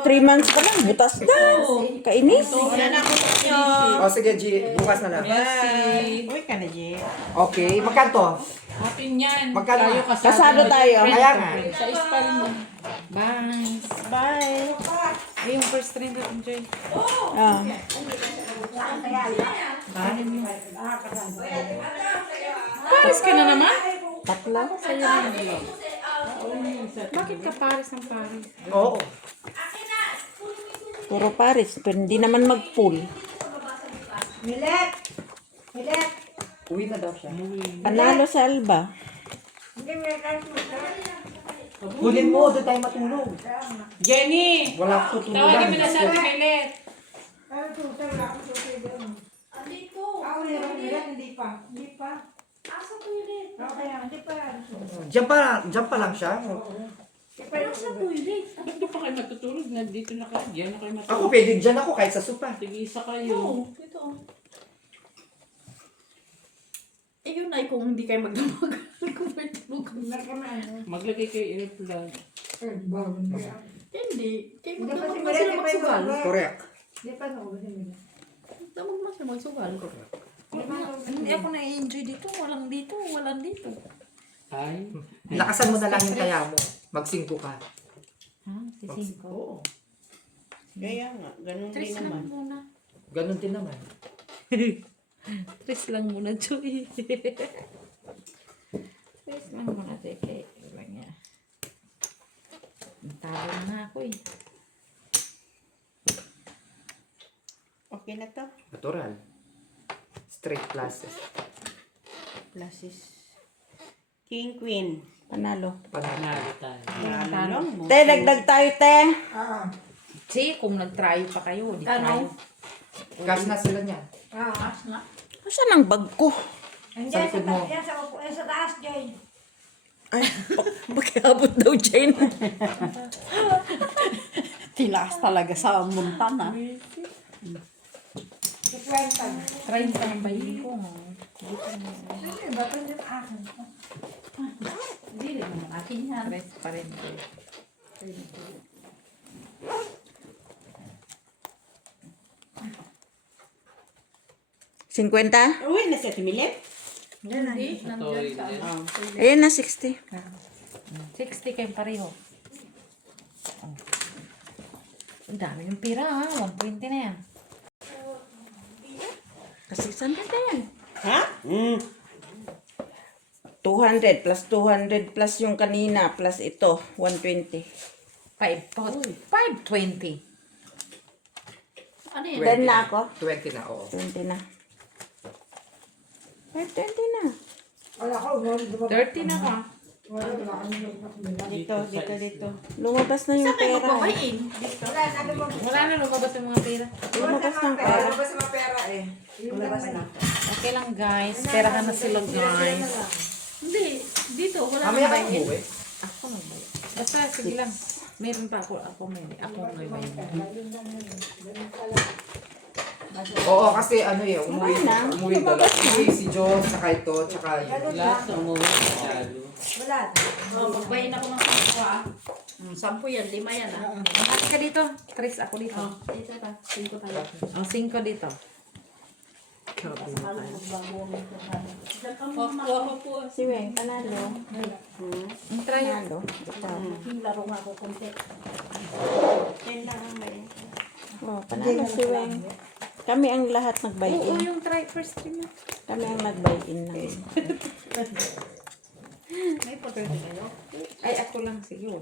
3 months pa lang, butas na. Kainis. Wala na ako sa inyo. O sige, G. Bukas na lang. Bye. Uy ka na, Jay. Okay. Magkanto? Atin yan. Magkano? Tayo Kasado tayo. Kaya nga. Sa spa rin yan. Bye. Bye. Ay, yung first train natin, Joy. Ah. Paris ka na naman? Tatlo. Sa'yo na yung vlog. Bakit ka Paris ng Paris? Oo. Puro Paris. Pero hindi naman mag-pool. Milet! Milet! Uwi na daw siya. Panalo sa Alba. Hindi mo yung Kunin mo, doon tayo matulog. Jenny! Wala ko tutulugan. Tawagin mo na sa Milet. Pero tutor, wala akong tutor doon. Andito. Ako meron Milet, hindi pa. Hindi pa. Asa toilet? Okay, hindi pa. Diyan pa lang siya. Hindi pa yung toilet. Ba't di pa kayo matutulog? Nandito na kayo. Diyan na kayo Ako matulog. pwede dyan ako kahit sa sopa. Tig-isa kayo. Ito. Eh yun ay kung hindi kayo magdamag. Kung may tulog. Maglagay kayo earplug. Hindi. Kayo Hindi pa magdamag si ba Milet, sila hindi pa magsugal? yung Correct. Hindi pa no, si Milet. Damag na sila magsugal. Hindi ako na-enjoy dito. Walang dito. Walang dito. Ay. Lakasan mo na lang yung kaya mo. Mag-5 ka. Ha? Sising ko. Oo. Kaya nga, ganun din Tres lang naman. muna. Ganun din naman. Tres lang muna, Joy. Tres lang muna, Teke. Ilang niya. Talo na ako eh. Okay na to. Natural. Straight classes. Classes. King, Queen. Panalo. Panalo tayo. Talong mo. Te, dagdag tayo, te. See, kung nag-try pa kayo, di tayo. Cash na sila niyan. Saan ang bag ko? Sa likod mo. Yan sa upo, yan sa taas, Jay. Ay, pagkabot daw dyan. Tilas talaga sa Montana. 50. 30 ang bayin ko. Ba't hindi akin? Hindi rin naman akin yan. Tres pa rin. $50? Uy, nasa Milet? Hindi. Toilet. Ayan na, 60. 60 kayo pareho. Oh. Ang dami ng pira ha. 120 na yan. Kasi 600 na yan. Ha? 200 plus 200 plus yung kanina plus ito, 120. 520. Ano yan? 10 na ako. 20 na, oo. 20 na. 520 na. Wala ko, 30 na ka. Dito, dito. Lumabas na yung pera. Babayin. Wala na lumabas yung mga pera. Lumabas ng pera. Lumabas na. Okay lang guys. Perahan na sila guys. Hindi. Dito. Wala Mamaya nang ka bayin. umuwi. Ako nang bayin. Basta sige lang. Meron pa ako. Ako may bayin. Oo, kasi ano eh, umuwi daw. Umuwi si John, saka ito, saka yun. Lahat ng umuwi masyado. Wala. Magbayin ako ng 10 ah. 10 yan. 5 yan ah. Bakit ka dito? Chris, ako dito. Dito ta. 5 tayo. 5 dito. Si Weng, panalo. Try yun. Panalo. Ito. Laro nga ako konti. Yan lang ang may. Oh, panalo si Weng. Kami ang lahat Oo, nag-buy-in. yung try first stream na. Kami ang nag-buy-in lang. May photo kayo? Ay, ako lang siguro.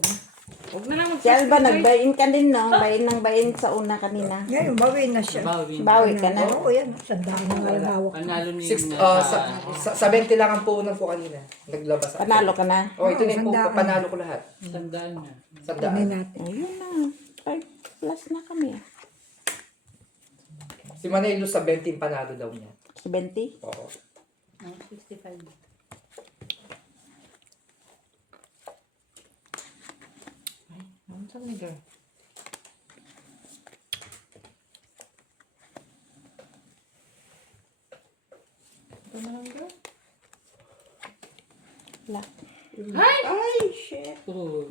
Huwag na lang Si Alba, nag-buy-in ka din, no? Buy-in ng buy-in sa una kanina. Ngayon, bawi na siya. Bawi ka na. Oo, yan. Sandaan na nga yung hawak. Panalo niyo Six, yung sa 20 lang ang puunan ko kanina. Naglabas ako. Panalo ka na. Oh, ito na yung Sandaan. panalo ko lahat. Tandaan niya. Sandaan. natin. Ayun na. 5 plus na kami. Si Manelo sa 20 panalo daw niya. 70? Oo. 65. Ano sa mga girl? Ito na lang girl. Wala. Ay, shit.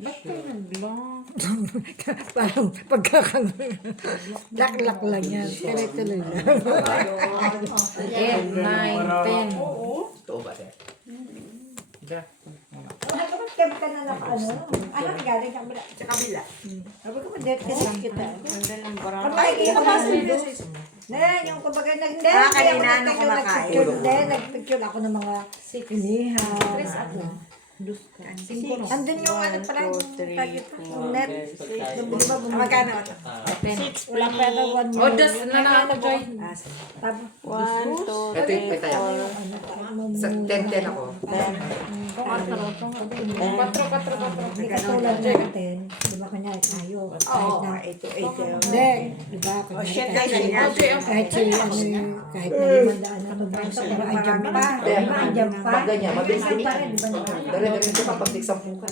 Ba't kayo nag-lock? Parang lak-lak lang yan. Tuloy-tuloy lang. 8, 9, 10. Totoo ba, Dad? Bakit kami ka na ng ano? Ano galing sa kabila? Sa kabila. Sabi ko, dead kita. Kapag iiyak ka na yung kumbaga hindi. Kanina ano kumakain. Hindi, nagpicture ako ng mga inihaw. Tres ako. Andun yung ano pala, yung net. Magkano? 6 wala pa na 1 Oh, dos na na ako, Joy. Tapos, 1, 2, Ito yung may tayo. Sa 10 ako. hindi katulad natin. Di ba kanya tayo? Kahit na, hindi. Di ba? Kahit si kahit na 500 na magbasa, pero andyan pa. Andyan pa. Pag ganyan, mabilis din. Pa rin, di ba naman? Dali-dali ko kapag tig-10 ka.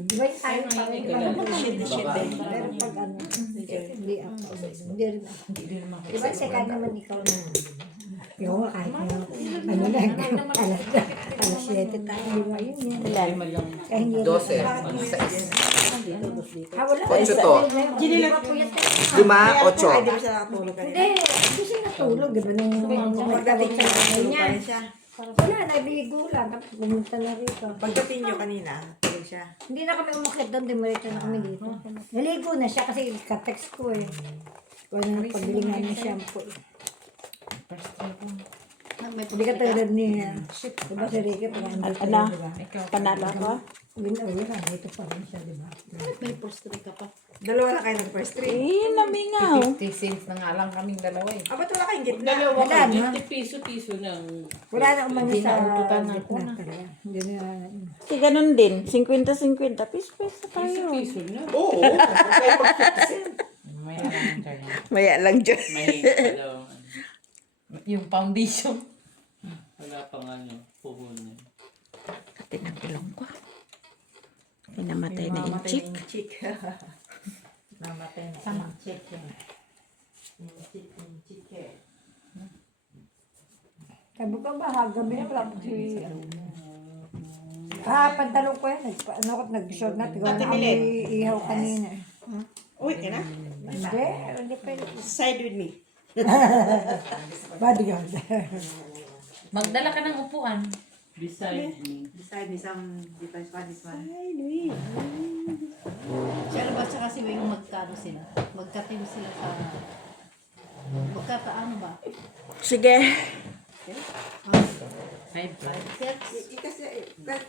Di ba tayo pa rin? Pero pag ano, hindi ako. Hindi rin ako. Di ba second naman ikaw na? Ikaw nga kahit na ano lang, alas 7 tayo, di ba yun yan? Kaya hindi 12, 6. Wala. 8 to. Ginilap po yan. 5, 8. Hindi, hindi siya natulog, di ba? Nung magdating sa nanay niya. Wala, naligo lang. Tapos pumunta na rito. Pagdating nyo kanina, tulog siya. Hindi na kami umakit doon, dimaritso na kami dito. Naligo na siya kasi ka-text ko eh. Kung ano pabili nga ng shampoo eh. Hindi ka tulad niya. Diba si Ricky, pag-andito Ano? diba? Panalo ako? Wala, dito pa rin siya, diba? May poster ka pa. Dalawa na kayo ng first three. Eh, namingaw. 50 cents na nga lang kaming dalawa eh. Ah, ba't wala kayong gitna? Wala na. piso-piso ng... Wala na umano Hindi sa na ututan na ako gitna na. talaga. Hindi na. Kasi ganun din. 50-50. Piso-piso tayo. Piso na. Oo, kaya pag 50 cent. May lang tayo. Maya lang dyan. May pala, Yung foundation. wala pang ano, puhunan. Katin ang ilong ko. Pinamatay na yung chick. Chick. Namatay na. Sama. Chick eh. Sabi ko ba, gabi na wala po si... pantalon ko yan. Nag-short na. Tigaw na kami ihaw kanina. Uy, ka na? Hindi pa yun. Side with me. Bodyguard. Magdala ka ng upuan. Beside me. Beside me, some depends on this one. Ay, Louis. Siya ba siya kasi yung magkano sila? Magkatino sila sa... Magkataano ba? Sige. 5 Kasi,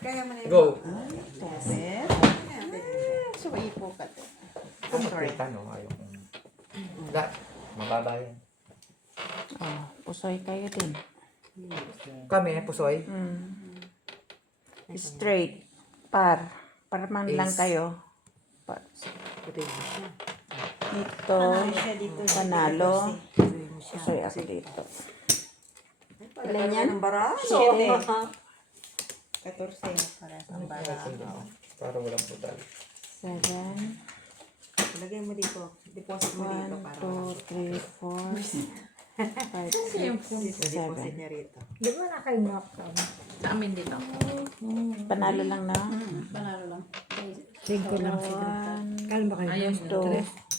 kaya mo na yun. Go. So, ipo ka to. I'm sorry. Tanong, ayaw kong... Wala, mababa yan. Oh, pusoy kayo din. Kami, pusoy. Straight. Par. Parman lang Ace. kayo. Ito. Panalo. Pusoy ako dito. Ilan yan? Ang bara? 7. 14. Para sa bara. Para walang putal. 7. Lagay mo dito. Deposit mo 1, dito para 2, 3, 4, 5, 6, 7. deposit niya rito. Di ba na kayo knock-up? Sa amin dito. Panalo lang na. Panalo lang. 5 lang siguro. Kala ba kayo? Ayos Ito.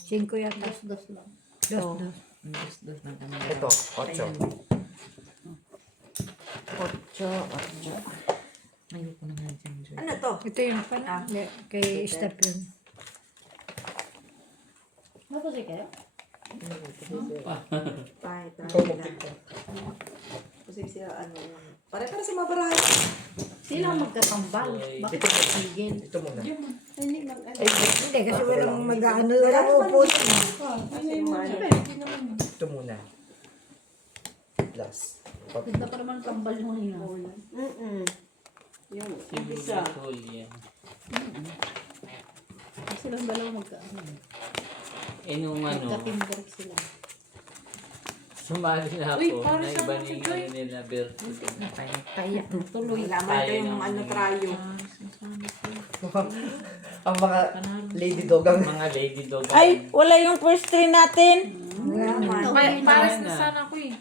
5 yata. Dos lang. Dos. Dos lang kami. Ito, 8. 8. Ayoko na nga dyan, Joy. Ano to? Ito yung kay step yun. Mapasay kayo? Kahit Pusip sila ano. Para sa mabarahan. Sila magkatambal. Bakit tigil? Ito muna. Hindi, kasi walang mag-ano, walang upo. Ito muna. Plus. Ganda pa naman tambal mo nila. Yung Isa. yan. Silang dalawa magkaano. Eh nung ano, Magka-teamwork sila. sumali na Uy, ako, para na sa iba mga ni Joy. ano nila, Berto. Kaya tuloy. Wala man ito yung ano trayo. Ang mga lady dog ang... Mga lady dog. Ay, wala yung first 3 natin. Kaya pares na sana ako eh.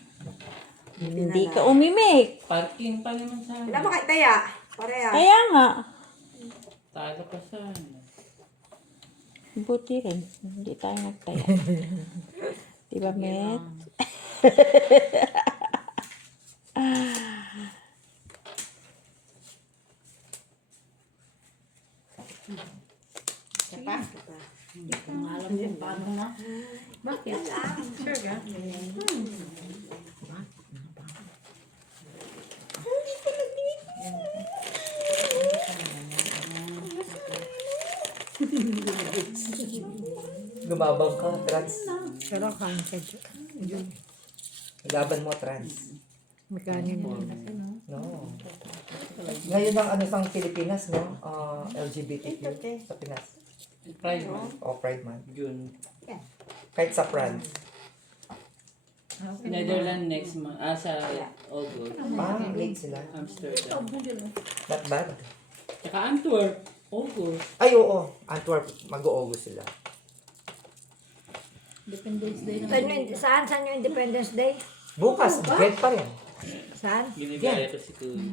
Hindi ka umimik. Parking pa naman sa Wala ba kayo taya? Pareha. Kaya nga. Talo pa sana. Buti rin. Hindi tayo nagtaya. Diba, Met? Hindi ko alam din paano na. Bakit? Sure ka? Lumabang ka, trans. Pero kain ka dyan. Laban mo, trans. Magkano na. No. Ngayon ang ano sang Pilipinas, no? LGBTQ sa Pinas. Pride Month. O Pride Month. June. Kahit sa France. Netherlands next month. Sa August. Late sila. Amsterdam. Not bad. Tsaka Antwerp. August. Ay, oo. Antwerp, mag-August sila. Independence Day na. Saan yung Independence Day? Bukas, event pa rin. Saan? Ginigaya ko si Kuya.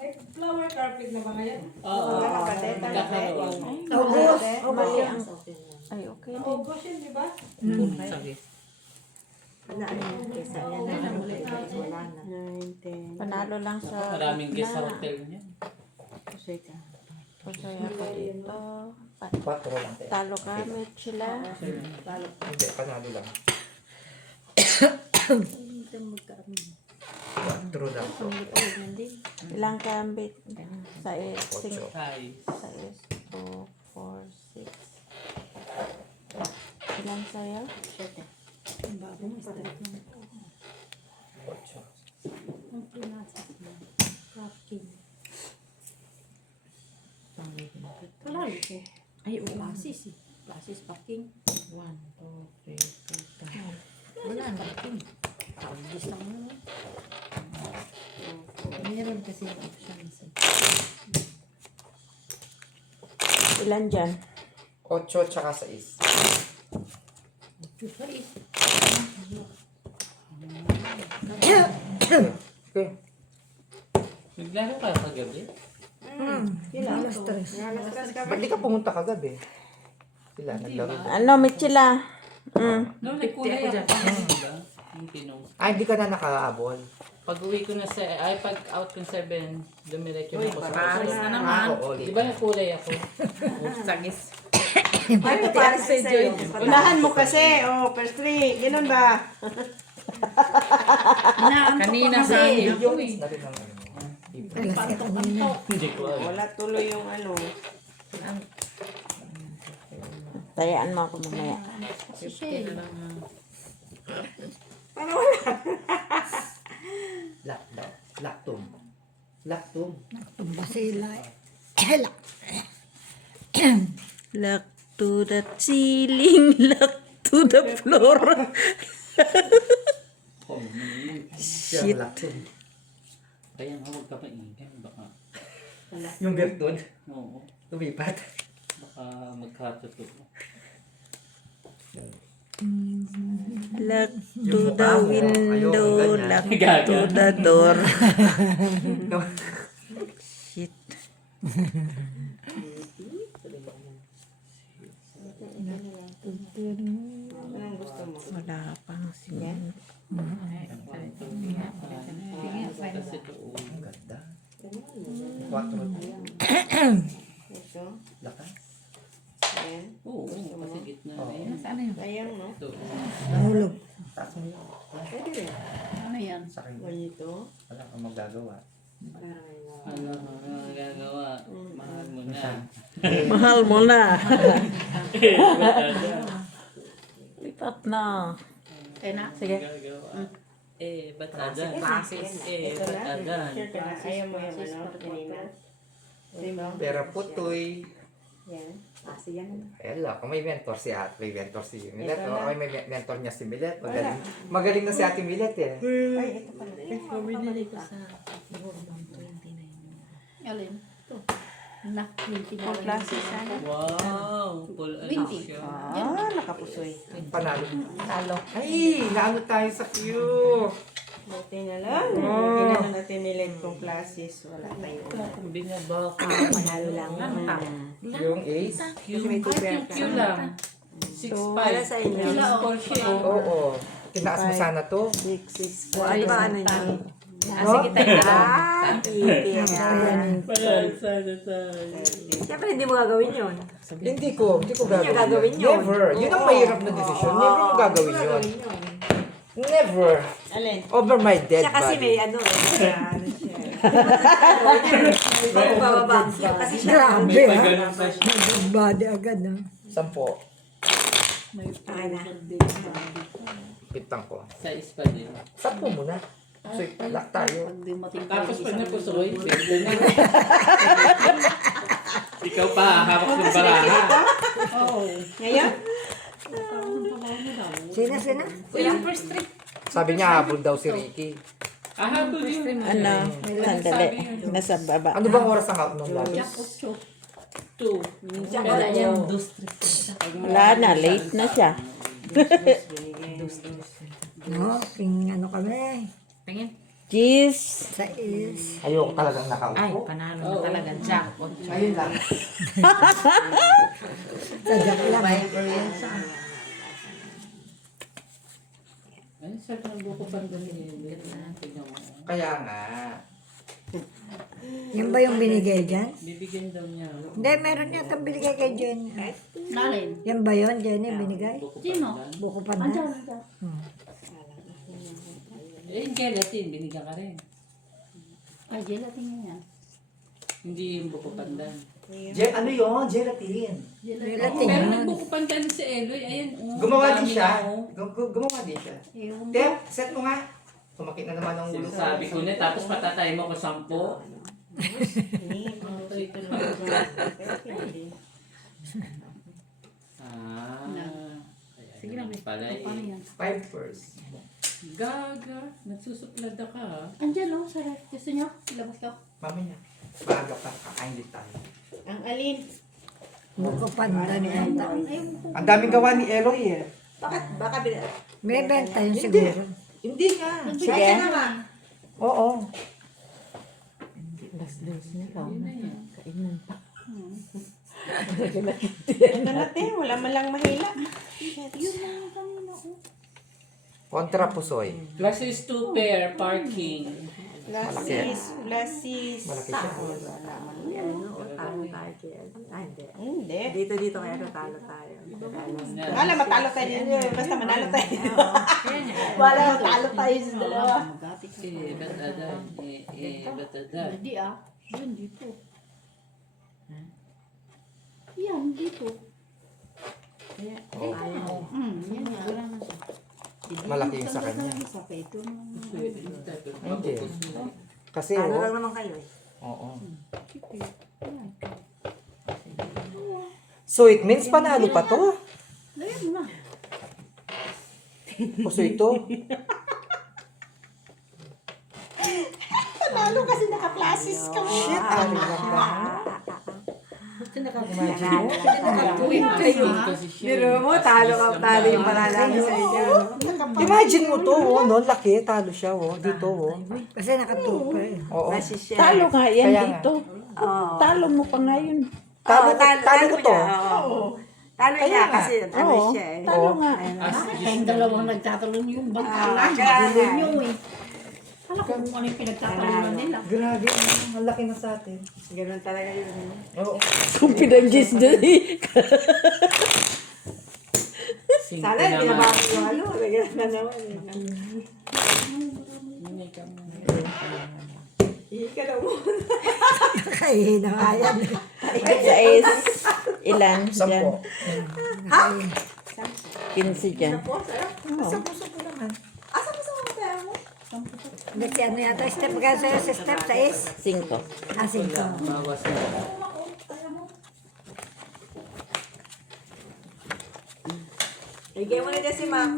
May flower carpet na ba ngayon? Oo. Magkakaroon. August. Mali ang... Ay, okay din. August yun, di ba? Sige. Panalo lang sa... Maraming guest sa hotel niya. Pasaya ko dito. 4 lang. Talo ka, Met, sila. Hindi, panalo lang. 4 lang. Ilang kambit? Sa 6, Hi. 2, 4, 6. Ilang sayo? 'Wala eh. Ay, Oasis eh. Oasis parking. 1, 2, 3, 4, Wala na parking. August lang naman. Meron kasi options. Ilan dyan? 8 tsaka 6. Okay. Naglaro ka kagabi? Alas 3. Ba't di ka pumunta kagabi? Sila, naglaro. Ano, Met, sila? No, nagkulay ako. Diba? Yung tinong. Ay, hindi ka na nakaabol. Pag uwi ko na sa... Ay, pag out ko 7, dumiretso na ako sa Paris Quezon. na naman. Oo, Di ba nagkulay ako? Sagis. Ay, pares sa Joy. Unahan mo kasi. Oh, first three. Ganun ba? Kanina sa akin ako eh. Na rin ang ano. Alas ka kanina. Hindi ko alam. Wala tuloy yung ano. Tayaan mo ako mamaya. Lactum. Lactum. Tumba sila. Lock to the ceiling, lock to the floor. Shit. Lactum. Kaya nga huwag ka maingay. Baka... Yung gertod. Oo. Lumipat. Baka magkatotoo. Lock to the window, lock to the door. Shit. Anong gusto mo? Wala pang sinya. Kasi doon. Ang ganda. 4. Ito. Lakas. Ayan. Oo, kasi gitna na Oo. yan. Sayang, no? Ito. Nahulog. Taas mo yun. Pwede rin. Ano yan? Sa akin. Ganito. Wala kang magagawa. Ano ang gagawa? Mahal mo na. Mahal mo na. Lipat na. Kaya na? Sige. Gagawa. Ba't adan? Classes. Ba't adan? Sure ka na. Ayaw mo yung ano, kanina. Diba? Pera putoy. Yan. Ella, kung may mentor si Ate, may mentor si Milet. O may mentor niya si Milet. Magaling na si Ate Milet eh. Ay, ito pala. Pabili ko sa Alin? Ito. Na, Full classes, ano? Wow! Full ano siya. Nakapusoy. Panalo. Talo. Ay, naano tayo sa Q. Buti na lang. Ginano natin Millet kong classes. Wala tayo. Kumbina ba? Panalo lang. Yung ace? Kasi may two pair Q ka. lang. 6-5. Para sa inyo. Score siya. Oo. Tinaas mo sana to. 6. O, ano ba ano yun? Sige tayo na. Titi. Wala sana tayo. Siyempre, hindi mo gagawin yun. Hindi ko niya gagawin gagawin yun. yun. Never. Yun ang mahirap na decision. Never mo gagawin yun. Never. Alin? Over my dead Siya kasi body. may ano. Ano siya? Bababang siya kasi siya. May pagano'n pa siya. Body agad, no? 10. Okay na. Pitang ko. Sa ispa din. 10 muna. So, lock tayo. Tapos pag napusoy, pwede na. Ikaw pa, hawak ng baraha. Ngayon? Sina? Yung first trip. Sabi niya, habol daw si Ricky. Habol yun. Ano? Sandali. Nasa baba. Ano bang oras ang out nung lalo? 2. Wala yan. Wala na. Late na siya. No, ano kami. Tingin. Jeez. Sa is. Ayoko talagang Ay, nakaupo. panalo na talaga. Jackpot. Ayun lang. Sadyak lang. Ay, sarap ng buko pang ganyan. Tignan mo. Kaya nga. Yan ba yung binigay dyan? Bibigyan daw niya. Hindi, meron yata binigay kay Jenny. Nalin. Yan ba yun, Jenny, binigay? Buko Sino? pandan. Buko pa na. Eh, yung gelatin, binigyan ka rin. Ay, gelatin niya yan. Hindi yung buko pandan. Ano yun? Gelatin. Relating Pero yun. nagbuko pandan si Eloy. Ayan, oh. Gumawa din Dami siya. na, oh. Gumawa din siya. Ewan ko. Tep, set mo nga. Sumakit na naman ang ulo. Sinasabi ko na, tapos patatay mo ko 10. Sige lang, may pala paano eh. yan? 5 first. Gaga, nagsusuplada ka ha. Andyan o, sa ref. Gusto nyo? Ilabas ko. Mamaya. Maaga pa. Kakain din tayo. Ang alin? Buko pandan yata. Ang daming gawa ni Eloy eh. Baka May benta yun siguro. Hindi nga. Sige. Oo. ito natin. Wala man lang mahila. Kontra pusoy. Classes 2 pair, parking. Blasis. Malaki siya. Hindi. Dito kaya natalo tayo. Wala, matalo tayo dito. Basta manalo tayo. Wala, matalo tayo sa dalawa. Ba't adan? Ba't adan? Hindi ah. Yun, dito. Yan, dito. Yan yan. Wala na siya. Malaki yung sa kanya. Hindi. Kasi Talo oh. lang naman kayo eh. Oo. So it means panalo pa to. Lagyan mo na. Pusoy to. Panalo kasi naka-plasis ka. Shit, ano na ba? Kasi siya. mo, talo yung panalalo sa inyo. Imagine mo to, oh, no? Laki, talo siya, oh. Dito, oh. Kasi nakatupa eh. Oo. Talo nga yan Kaya nga. dito. Talo mo pa nga yun. Talo ko to. Talo niya kasi ano Oo. siya eh. Talo nga. Kayong dalawang nagtatalon yung bangkalan. kaya Gulo nga. nyo eh. Alam ko kung ano yung pinagtatalunan nila. Grabe, ang laki na sa atin. Ganun talaga yun. Oo. Kung pinag-gis doon eh. Singko Sana naman. binabago yung ano. Ganun na naman eh. Ika na muna. Nakahihina nga yan. Sa is, ilan? Dyan. 10. 15 dyan. Kasi ano yata, step ka sa'yo sa step sa is. 5. Asin ko. Bawas na. Bigay mo na dyan si Mac.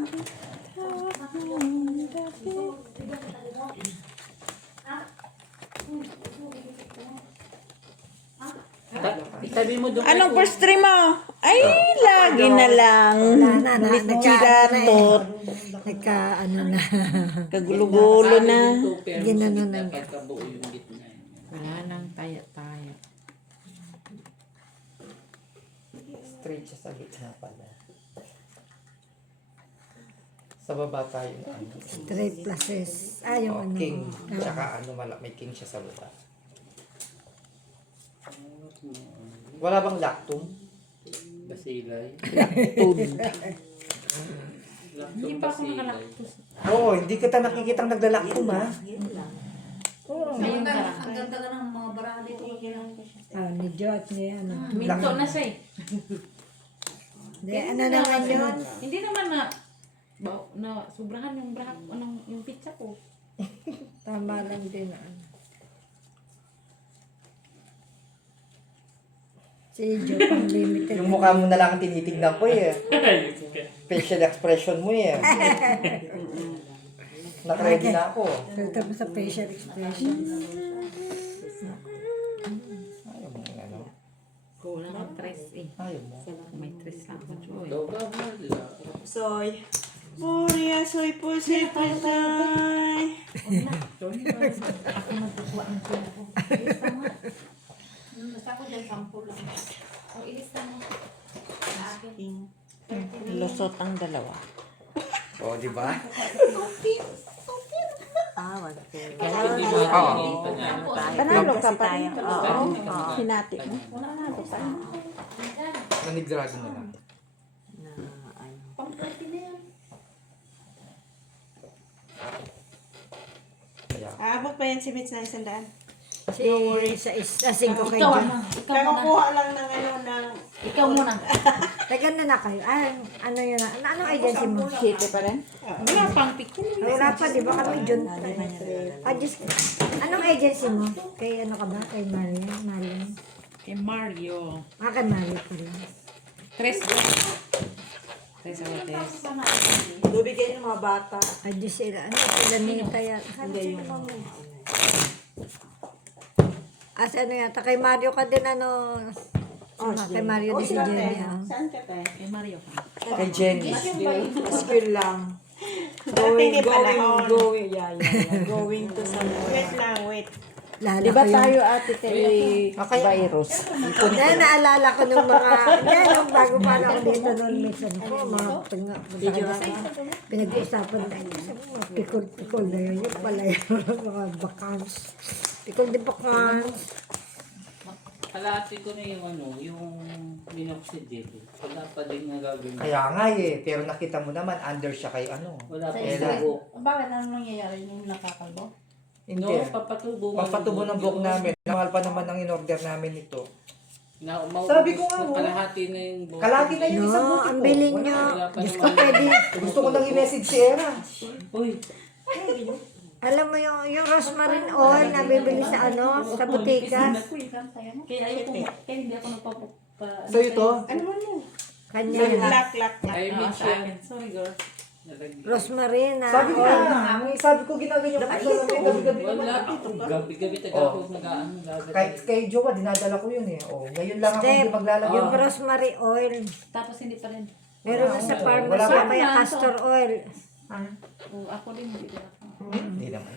Itabi mo doon. Anong first three mo? Ay, lagi na lang. na, Litiratot. ano na. Kagulo-gulo na. Ginano na. Pagkabuo yung gitna. Wala nang taya-taya. Straight siya sa gitna pala. Sa baba tayo na ano. Straight pluses. Yung Oh, ano. king. Tsaka ano, may king siya sa baba. Wala bang lactum? Basilay. Hindi pa ako nakalaktos. Oo, hindi kita nakikitang naglalactum ha. Ayun ka. Ang ganda ka ng mga barang dito. Ni George, ni ano. Minto na siya eh. Di, ano naman yun? Hindi naman na sobrahan yung yung pizza ko. Tama lang din ano. Si Joe, unlimited. Yung mukha mo na lang ang tinitignan ko eh. Facial expression mo eh. Nakaready na ako. Tapos sa facial expressions. Ayaw mo yung ano. Kulang ang tres eh. Ayaw mo. May tres lang ako, Joy. Daw ba wala? Soy. Moria, soy po, soy po, soy. Ako magkukuha ng pila ko. Ilista mo. Basta ko dyan, 10 lang. O, ilista mo. Sa akin. Lusot ang dalawa. Oo, di ba? Kasi di ba tingin pa niya? Panalo ka pa rin. Oo. Hinati mo. Nanigrado na lang. Pang-20 na yan. Kaya, Abot pa yan si Mitch na 100. Si sa 5 kay Ikaw Joe. ano? Ikaw muna. Kakakuha lang ng ano ng... Ikaw muna. Tagan na kayo. Ano yun? Anong agency mo? City pa rin? Wala pang picture. Wala pa, di ba kami June? Just, anong agency mo? Kay ano ka ba? Kay Marian? Kay Mario. Kay Mario pa rin. Tres. Tres ako, tres. Bibigay ng mga bata. Just sila. Ano sila ni Taya? Hindi yung... As ano yata, kay Mario ka din ano... kay Mario din si Jenny. Saan ka tayo? Kay Mario ka. kay Jenny. Skill lang. Going Going to somewhere. Wait lang, wait. Lala Di ba ko yun. tayo ate kay virus? Dahil naalala ko nung mga... Dahil nung bago pa ako dito noon, minsan ko, mga pinag-uusapan na mga pikol na yun. Yung pala yung mga bakans. Pikol di bakans. Kalati ko na yung ano, yung minoxidil. Wala pa din nagagawin. Kaya nga eh, pero nakita mo naman, under siya kay ano. Wala pa Ella. yung Bakit ano nangyayari yung nakakalbo? Hindi. No, papatubo. Papatubo ng buhok namin. Mahal pa naman ang in-order namin ito. Sabi ko nga, oh. kalahati na yung buhok. Kalahati na yung isang No, buti ang ko. bilin Wala. nyo. Wala pa Diyos ko, naman. pwede. Gusto ko nang i-message si Era. Uy, Alam mo yung rosemary oil na bibili sa ano, sa butika. Kaya ayaw ko, kaya hindi ako nagpapapa... So ito, Ano mo yun? Kanya. Lock. I Ah, mix sa yan. akin. Sorry, girl. Rosemary na sabi ko oil. sabi ko ginaganyan ko sa gabi-gabi Wala. naman. Gabi-gabi taga-ako nag-ano. Kay Jowa, dinadala ko yun eh. Oh, ngayon lang ako Step, hindi maglalagay. yung rosemary oil. Tapos hindi pa rin. Meron na sa Wala pharmacy, pa. may castor oil. O, ako din, hindi din ako. Hindi naman.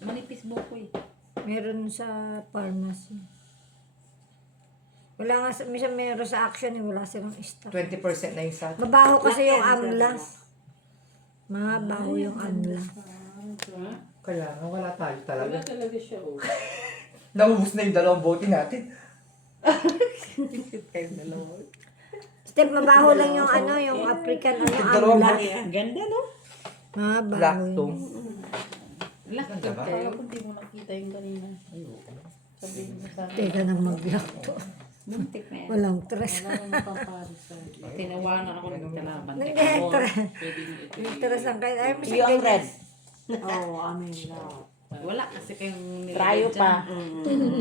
Manipis buko eh. Meron sa pharmacy. Wala nga, minsan meron sa action, wala silang stock. 20% na yung sa Mabaho kasi yung amla. Mabaho yung amla. Kaya nga, wala tayo talaga. Wala talaga siya. Oh. Naubos na yung dalawang bote natin. Step, mabaho lang yung ano, yung African, ano, Dalawang amla. bote. Ganda, no? Mabaho Lactum. yun. Ganda ba? Kaya ko hindi mo nakita yung kanina. Sabihin mo sa akin. Teka na maglakto. Muntik na yan. Walang tres. Wala nang mapaparis sa Tinawanan ako ng kalaban. Nag-entres. Pwede mo ito. Tres ang kayo. Ay, mas Yung red. Oo, amin na. Wala kasi kayong nilagay Trayo dyan. pa.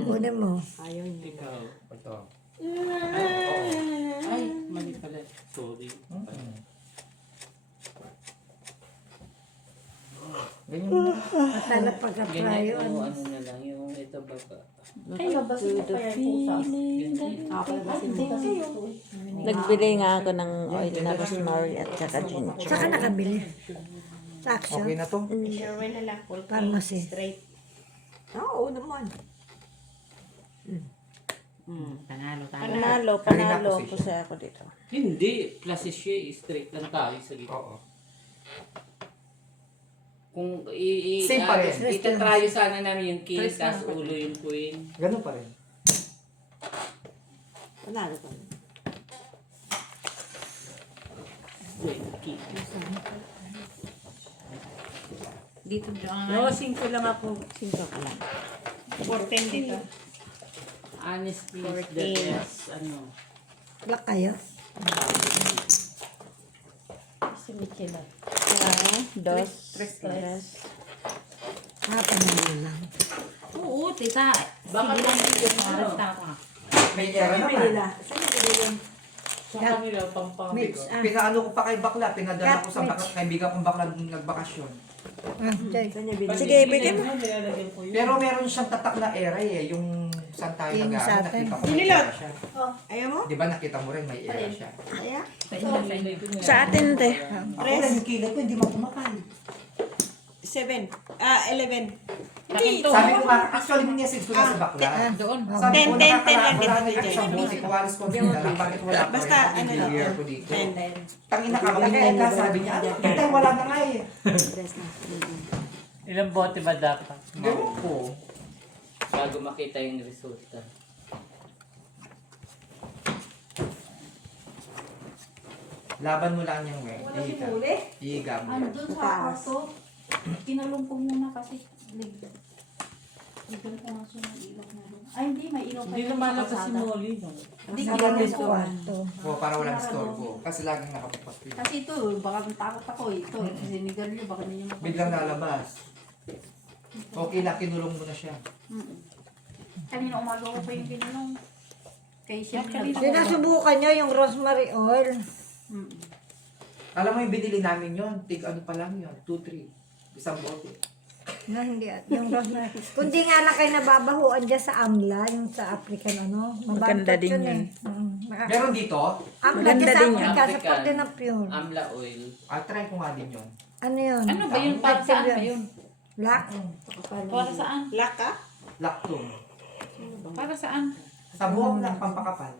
kunin mo. Ayaw niya. Ikaw. Ito. Ay, mali pala. Sorry. Ganyan mo. Masala pagka-try Ganyan yun. o ano na lang yung ito baba. Ay, labas mo pa yan po sa Ganyan. Ako, labas mo kasi ito. Nagbili nga ako ng oil na rosemary at saka ginger. Saka nakabili. Sa Action. Okay na to. Sherwin na lang. Full Pharmacy. straight. Oo naman. Panalo tayo. Panalo po sa ako dito. Hindi, plus siya, straight lang tayo sa gitna. Oo. Kung Same pa rin. itatrayo sana namin yung king, tas ulo yung queen. Ganun pa rin. Panalo pa. King. Dito dyan. No, 5 lang ako. 5 ka lang. 410 dito. Honestly, the 14. best, ano. Black kayo? Si Michela. Dos. Tres. Panalo lang. Oo, tita. Baka Sige lang kasi yung ano, tama. May era naman. sa kanila, pampabigo. Pinaano ko pa kay bakla, pinadala ko sa kaibigan kong bakla nung nagbakasyon. Sige, bigyan mo. Pero meron siyang tatak na eray eh, yung saan tayo Yung sa nag-aaral, atin. nakita ko may Dinilot. era siya. Ayaw mo? Di ba nakita mo rin may era siya? Kaya? Sa atin, te. Ako lang yung kilay ko, hindi mo kumakay. 7. 11. Sabi ko nga, actually miniasid ko na sa bakla. Doon. Sabi ko 10 lang wala dito na yung isang buti ko, alas ko dala, bakit wala pa Basta, rin? ano Yung lang. year ko dito. 10. Tangina ka, mamintay ka, sabi niya, hintay, wala na nga eh. Ilang bote ba dapat? Gawin ko. Bago makita yung resulta. Laban mo lang yung ihiga. Ihiga mo. Andun sa kwarto. Kinalong ko muna kasi ligdan ko nga siya ng ilaw na doon. Ay, hindi. May ilaw pa Hindi yun sa lumalabas si kalsada. Molly, no? Hindi, Sa kinalong ko. kwarto. O, para walang storbo. Kasi laging nakapapasok. Kasi ito, baka takot ako eh. Ito, sinigal niyo, baka ninyo mapag- Biglang lalabas. Okay lang, kinulong mo na siya. Kanina umaga ko pa yung kinalong. Kaya siya Sinasubukan nyo yung rosemary oil. Alam mo yung binili namin yon, tig ano pa lang yun, 2-3. Isang bote. Na hindi yung rosemary. Kundi nga lang kayo nababahuan dyan sa amla, yung sa African ano. Maganda Mabantot din yun. Meron dito, Amla Maganda dyan sa din yun. Africa, sa African. parte ng pure. Amla oil. try ko nga din yun. Ano yun? Ano ba yun? Para saan ba yun? Black? Para saan? Laka? Lactum. Para saan? Sa buhok lang, pampakapal.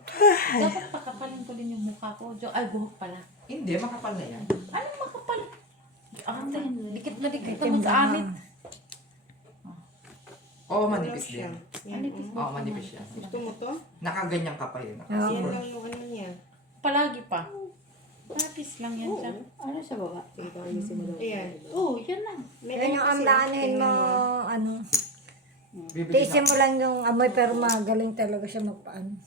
Dapat pakapalin ko din yung mukha ko. Ay, buhok pala. Hindi, makapal na yan. Anong makapal? Dikit na dikit naman sa amit. Oo, manipis din. Manipis Oo, manipis yan. Gusto mo to? Nakaganyan ka pa yun. Yan lang yung ano niya. Palagi pa. Manipis lang yan siya. Ano sa baba? Ayan. Oo, yan lang. Yan yung amlaanin mo, ano. Bibili Tisin na. mo lang yung amoy pero magaling talaga siya magpaan.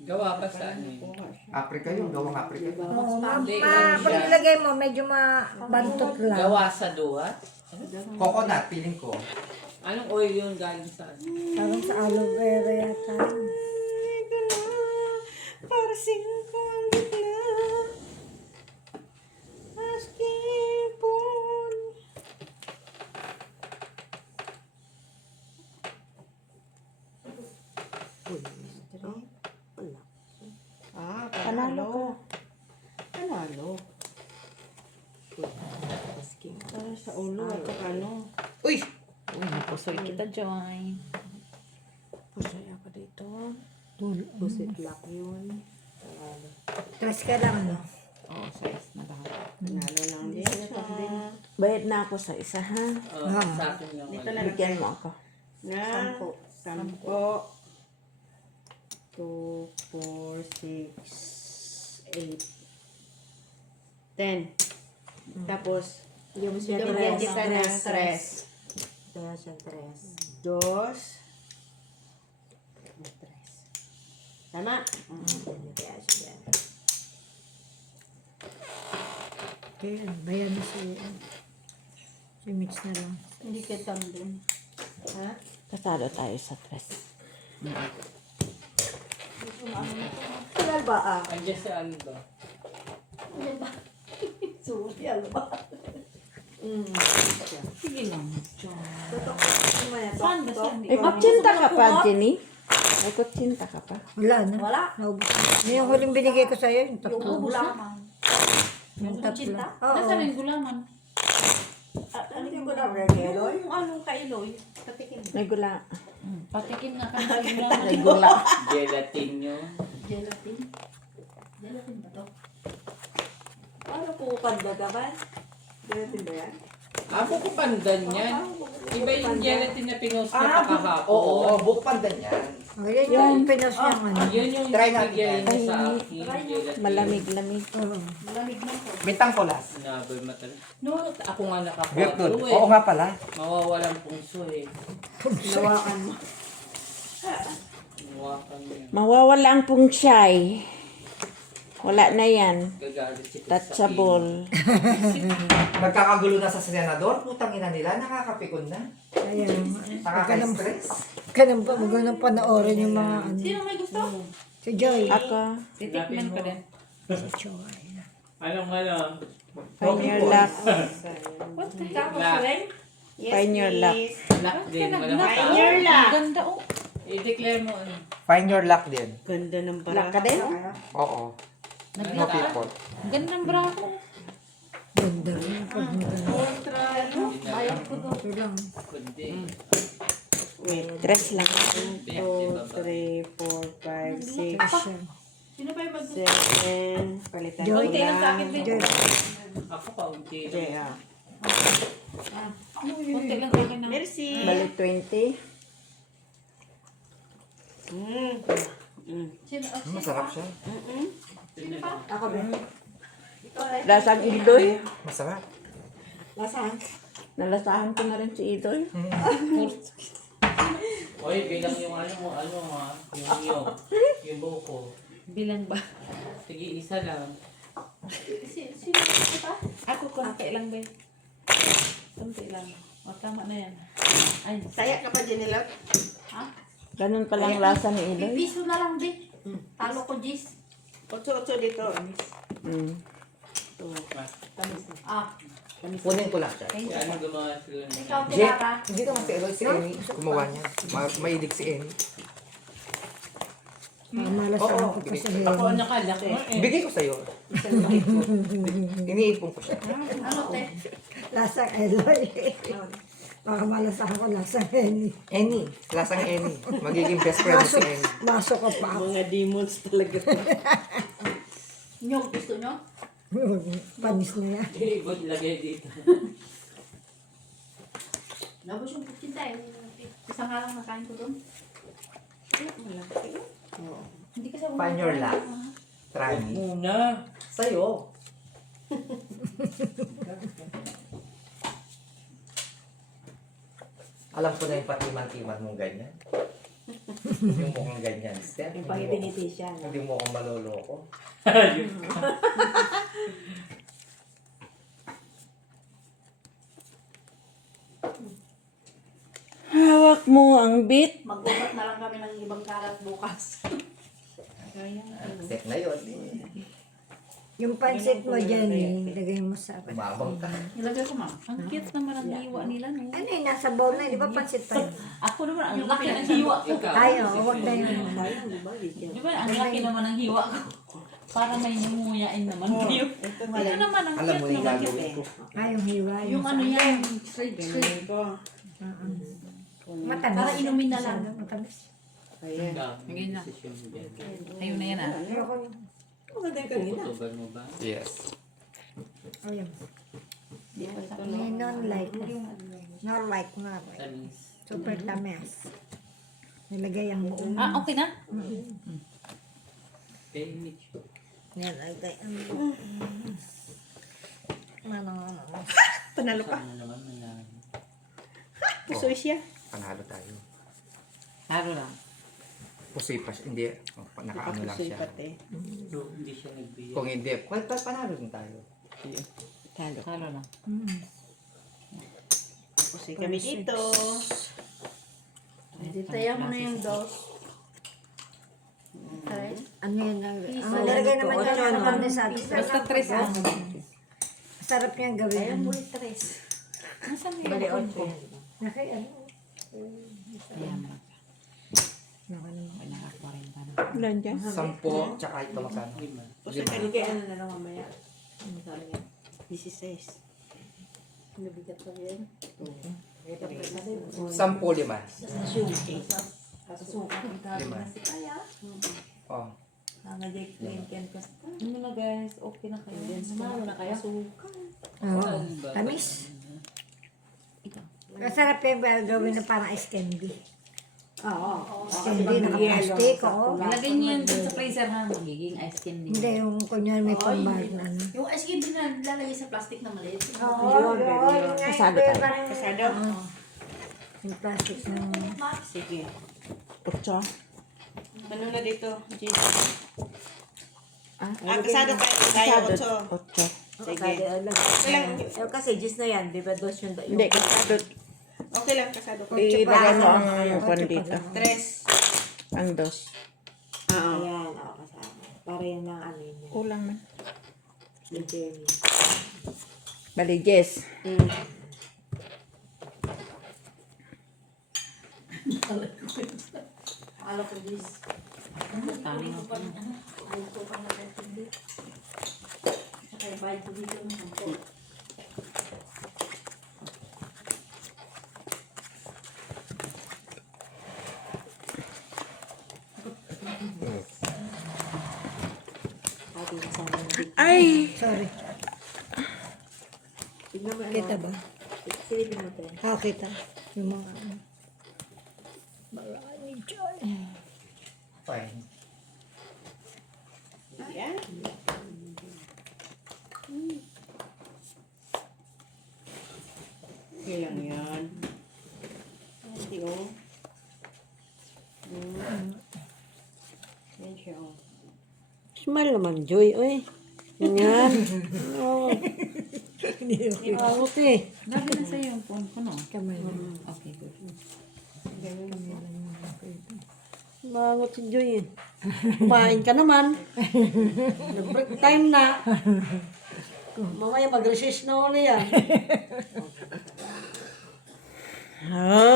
Gawa pa sa ano yun? Africa yun, gawang Africa. Oo, pag nilagay mo, medyo mabantot lang. Gawa sa duwa? Coconut, feeling ko. Anong oil yun galing sa ano? Parang sa aloe vera yata. Ito na. Para singko ang gitna. Asking for. Panalo. Panalo. Para sa ulo at saka ano. Uy, napusoy kita, Joy. Pusoy ako dito. Pusit black yun. Tres ka lang, ano? Oo, size na lahat. Panalo lang din siya. Bayad na ako sa isa, ha? Sa akin lang. Dito na Bigyan mo ako. na 10. 2, 4, 6, 8, 10. Tapos, Yung bigyan kita ng 3. Kaya siya tres. 2, 3. Tama? Kaya siya. Okay, bayan na si mix na lang. Hindi kita din. Ha? Tatalo tayo sa tres. Tagal ba ah? Andiyan sa ano ba? Sorry, ano ba? Sige lang. Totoo. Ano ba yan? Saan ba siya? Eh, magtinta ka pa, Jenny? May kutsinta ka pa. Wala na. Wala. Naubos na. Ano yung huling binigay ko sa'yo? Yung tatlo. Yung gulaman. Yung tatlo. Oo. Nasaan yung gulaman? Ano yung gulaman? Eloy? Yung ano kay Eloy. Patikin. May gula. Patikin nga kami sa gulaman. May gula. Gelatin nyo. Gelatin. Gelatin ba to? Ano po panda ka ba? Gelatin ba yan? Ako ko pandan yan. Iba yung gelatin na pinost niya kahapon. Oo, bukpandan yan. Oh, yan yung pinos niyang ano. Yun yung Try natin bigay yan. niya sa akin. Gelatin. Malamig-lamig. Oo. Malamig na to. Bintang kulas. Naboy mata. No, ako nga Virtud. nakakuha Oo nga pala. Mawawalan pungso eh. Lawakan mo. Hawakan niya. Mawawala ang pungsay. Wala na yan. Gagalit si Touchable. Nagkakagulo na sa senador. Putang ina nila. Nakakapikon na. Kaya, Nakaka-stress. ganun pa, magandang panoorin yung mga ano. Sino may gusto? Si Joy. Ako, Titikman ko din. Si Joy. Anong ano? find your luck. What the heck? Black. Find your luck. Black din. Walang tao. Your luck. Ganda oh. I-declare mo ano. Find your luck din. Ganda ng Luck ka din? Oo. No people. Ganda ng bra ko. Ganda rin. Pag Ayaw ko to. ito lang. Kundi. Dress lang. 2, 3, 4, 5, 6, Siya. Sino pa yung mag- 7. Palitan ko Joy. Konti lang sa akin din. Joy. Ako kaunti Joy, lang. ah. Konti lang sa akin na. Merci. Bali 20. Sino? Oh, sino Masarap pa? siya. Sino pa? Ako ba? Lasang Idoy. Masarap. Nasaan? Nalasahan ko na rin si Idoy. Oy, bilang yung ano mo, yung buko. Bilang ba? Sige, isa lang. Sino pa? Ako konti lang ba? Konti lang. O, tama na yan. Ay, Saya ka pa, Janilot? Ha? Ganun palang lasa ni Idoy. Pipiso na lang din. Talo ko, Jis. 8 dito. Mm. Ah, Kunin ko lang siya. Kaya ano gumawa sila ng... ikaw, Jet, Tilara. hindi naman si Eloy, si Amy. Gumawa niya. Mailig si Amy. Malasahan Oo, ko pa sa Ako hero. ang nakalak mo eh. Bigay ko sa'yo. Iniipon ko siya. Ano, te? Lasang Eloy. Baka malasahan ko lasang Henny. Amy. Lasang Amy. Magiging best friend mo si Amy. Masok ka pa ako. Mga demons talaga. Nyog, gusto nyo? Panis na yan. Ibot lagay dito. Nabos yung putinta eh. Isang nga lang nakain ko doon. Hindi kasi ako Find your luck. kumakain. Try me. Muna. Sa'yo. Alam ko na yung patiman-timan mong ganyan. Yung mukhang ganyan, Steph. Yung pangitiniti siya. no? Hindi mo akong maloloko. Hawak mo ang bit. Mag-ubat na lang kami ng ibang karat bukas. Steph na yun. Yung pansit mo dyan, ilagay mo sa akin. Umabang ka. Nilagay ko, ma'am. ang cute naman ang hiwa nila, no? Ano yun, nasa bowl na, di ba pansit pa yun? Ako naman, ang laki ng hiwa ko. Ay, oh, huwag na yun. Di ba, ang laki naman ng hiwa ko. Para may nunguyain naman kayo. Ito naman, ang Alam mo cute yung naman. gagawin ko. Ay, yung hiwa. Yung ano yan, straight. Ganyan ko. Matamis. Para inumin na lang. Matamis. Ayan. Ngayon na. Ayun na yan ah. Ayoko yun. Maganda yung kanina. Tutuban mo ba? Yes. Ayun. May non-like. Non-like nga. Tamis. Super tamis. Nilagay ang buong. Ah, okay na? Okay, Mitch. Nilagay ang ano. Panalo ka. Ano naman na Pusoy siya. Panalo tayo. Haro lang. Pusoy pa siya. Hindi. Nakaano lang Pusoy siya. pati. hindi siya nagbigay. Kung hindi, panalo din tayo. Haro lang. Pusoy kami dito. Ditayan mo na yung dos. Okay. Ano yun? Piso. Ang nilagay naman Ocho, niya no? ng karne sa Basta tres ah. Sarap niyang gawin. Ayaw mo rin tres. Nasaan Bali, yung 8 yan. Nakay ano? Ayan. Ay, naka-40 na. Ilan dyan? 10, tsaka ito magkano? O sa kanila, ano na lang mamaya. Ano sabi niya? 16. Nabigat pa yan. 10 lima. Sukat ang gabi Lima. na si Kaya. Oh. Nangajay ken ko. Ano na guys, okay na kayo. Sumama na kayo. Oo. Tamis. Masarap yung gawin na parang ice candy. Oo. Ice candy, naka-plastic, oo. Ilagay niyo yun dun sa freezer ha. Magiging ice candy. Hindi, yung kunyari may pambag na ano. Yung ice candy na lalagay sa plastic na maliit. Oo, yun. Kasado Yung tayo. parang- Kasado? Yung plastic na... Sige. Otso. Ano na dito? Gis? Ah, Kasado tayo. 8. Otso. Sige. Eh, kasi gis na yan, di ba? Dos yung Hindi, kasado. Okay lang, kasado ko. Ilagay mo ang kwan dito. 3. Ang dos. Oo. Ayan, oo, kasama. Para yan ang ano yun. Kulang man. Yung Jenny. Bali, Jess. Akala ko gis. Tama na pa. Ayaw ko pang nakatindi. Saka yung bayad ko dito ng 10. Ay! Sorry. Kita ba? Silipin mo tayo. Kita. Yung mga ano. Marami dyan. Fine. Yan. Okay lang yan. Hindi o. Yan siya o. Smile naman, Joy. Uy. Yan. Oo. Hindi ako eh. Gabi na sa'yo yung phone ko, no? Kamay na. Okay, good. Mangot si Joy eh. Kumain ka naman. Nag-break time na. Mamaya mag-resist na uli yan.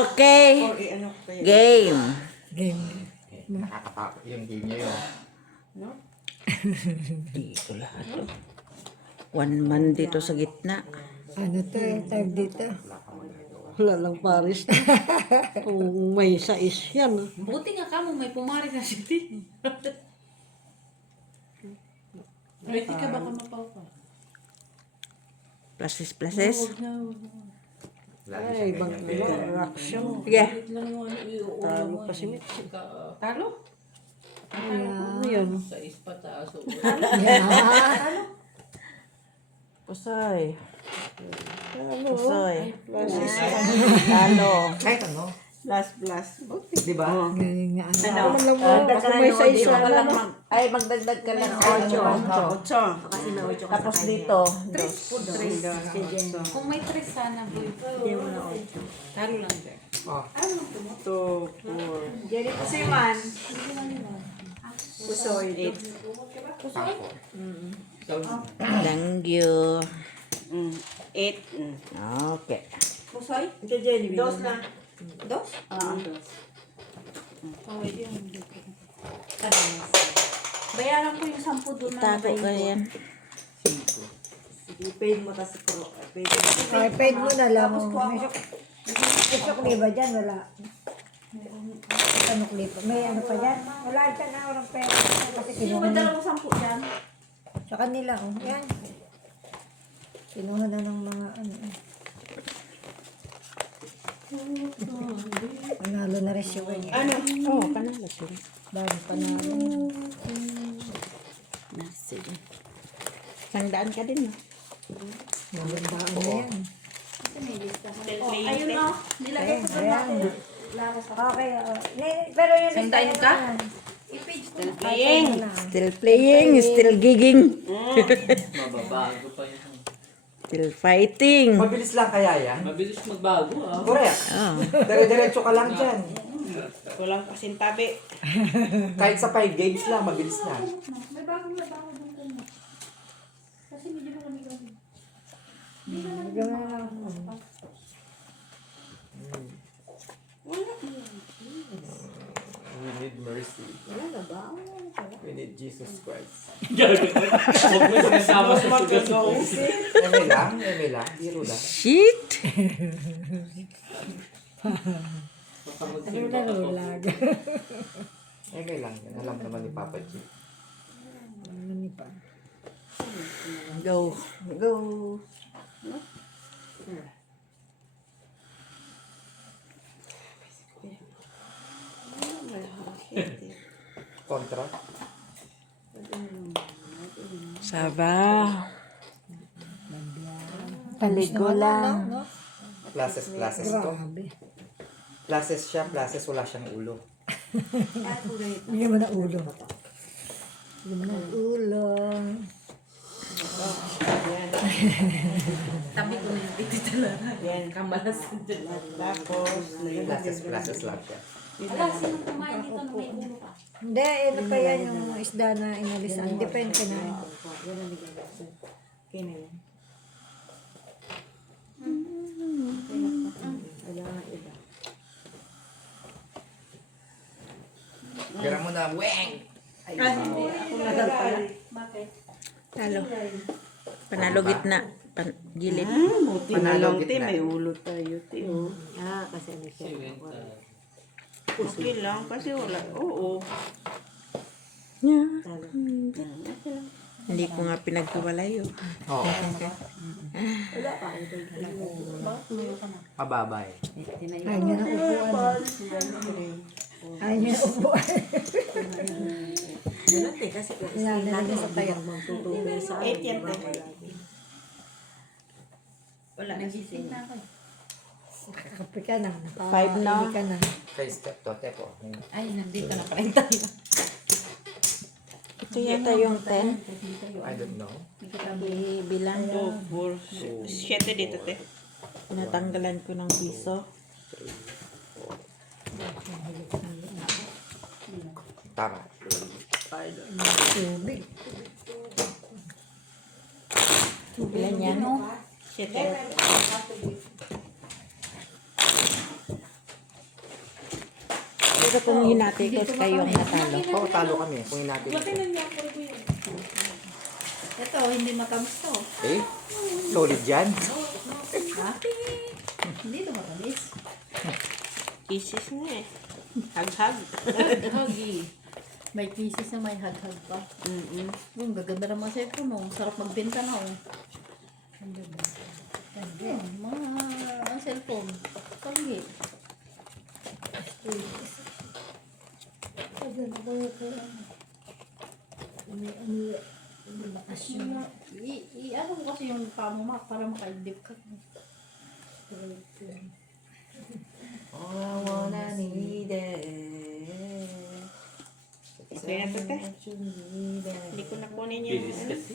Okay. Okay, ano ko pa yun? Game. Game. Nakakatakot yung game niya yun. Dito lahat. One man dito sa gitna. Ano to eh, tag dito. Wala lang Paris. Kung may sais yan. Buti nga ka mo, may pumari na si Tin. Ready ka baka mapapa? Plases, plases. Ay, ibang reaction. Sige. Talo pa si Mitch. Talo? Ano yan? Sa ispataas. Pusoy. Ano? Pusoy. Talo. Kahit ano. Last. Di ba? Galing nga. Ano man lang mo. Ako may sais lang. Ay, magdagdag ka lang. 8. Tapos dito. Kung may tres sana, boy. Hindi mo na 8. Talo lang din. Oh. 2, 4. Jerry pa sa'yo, man. Pusoy. 8. 10. Thank you. 8. Okay. Pusoy? Ito, Jenny. 2 na. 2? Oo. Bayaran ko yung 10 doon na Tago ka yan. I-paid mo tas pro. Ay, paid mo na lang. May sukli ba dyan? Wala. Ano klipa? May ano pa dyan? Wala dyan na orang pera. Kasi Sino kinuha ba na. dala mo 10 dyan? Sa kanila, oh. Yan. Kinuha na ng mga ano. Panalo na rin siya. Ano? Oo, panalo sila. Bago panalo. Sige. Sangdaan ka din, no? Magandaan na yan. Ayun o. Nilagay ko doon Ayan. natin. Okay, pero yun. Sandayin ka? I-page ko. Paying. Still playing, still gigging, Mababago pa yun. still fighting. Mabilis lang kaya yan. Mabilis magbago ah. Correct. Oh. Dire-diretso ka lang dyan. Walang pasintabi. Kahit sa 5 games lang, mabilis na. May bago doon ko na. Kasi medyo na kami gawin. We need mercy. Wala na ba? Wala na pala. We need Jesus Christ. Huwag mo sinasama sa sugat. Eme lang. Biro lang. Shit! Baka magsimba ka pa. Rulag. Eme lang yan. Alam naman ni Papa G. Ano pa? Go. Go. Kontra. Saba. Paligo lang. No? Classes to. Grabe. Classes siya, classes wala siyang ulo. Bigyan mo na ulo. Bigyan mo na ulo. Tabi ko na yung titi talaga. Yan. Kamalas. Tapos, Classes lang siya. Wala, sinong kumain dito na may ulo ka? Hindi, ito pa yan yung isda na inalisan. Depende na. Gara mo na, weng! Bakit? Talo. Panalo gitna. Gilid. buti na Panalo lang, gitna. may ulo tayo, oh. Kasi ano siya. Okay lang, kasi wala. Oo. Hindi ko nga pinagkawalay yun. Oo. Mababa eh. Ayaw niya na upuan. Ayaw niya na upuan. Yan, nalagyan sa tayo. 8 yan, Wala, nagising na ako. Kakape ka na. 5 na. Hindi ka na. Kay Step Tote po. Ay, nandito na pala tayo. Ito yata yung 10. I don't know. Bilang. 2, 4, 7 dito, te. Tinatanggalan ko ng piso. Tama. Tubig. Ilan yan? 7. Ito kung hinati ko kayong natalo. Oo, talo kami. Kung natin. Ito, hindi matamis to. Eh, solid yan. Ha? Hindi ito matamis. Isis na eh. Hag-hag. Hagi. May pieces na may hag-hag pa. Yung gaganda ng mga cellphone mo. Sarap magbenta na oh. Mga cellphone. Pagi. Ano mo kasi yung pamo mo para makaidip ka. All I wanna need it. Okay na to, te. Hindi ko nakunin yung Bilis kasi.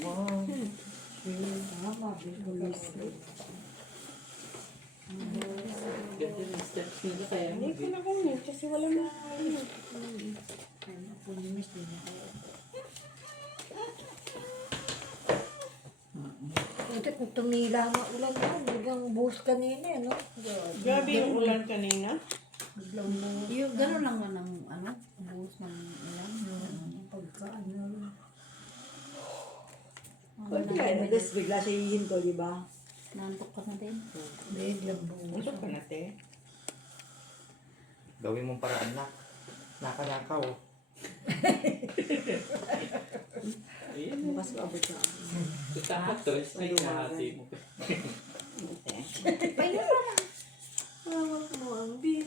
Ganda ng steps nila kaya Hindi ko nakunin kasi wala na. Ito, kung tumila nga ulan na, biglang buhos kanina, no? Grabe yung ulan kanina. Yung gano'n lang man ang ano, buhos ng ilan. Tapos bigla siya hihinto, di ba? Nantok ka na din. Biglang buhos. Ito ka na, te. Gawin mong paraan na. Naka-nakaw. Bukas ko abot na. Dapat to, is ay nahati mo. Hawak mo ang beat.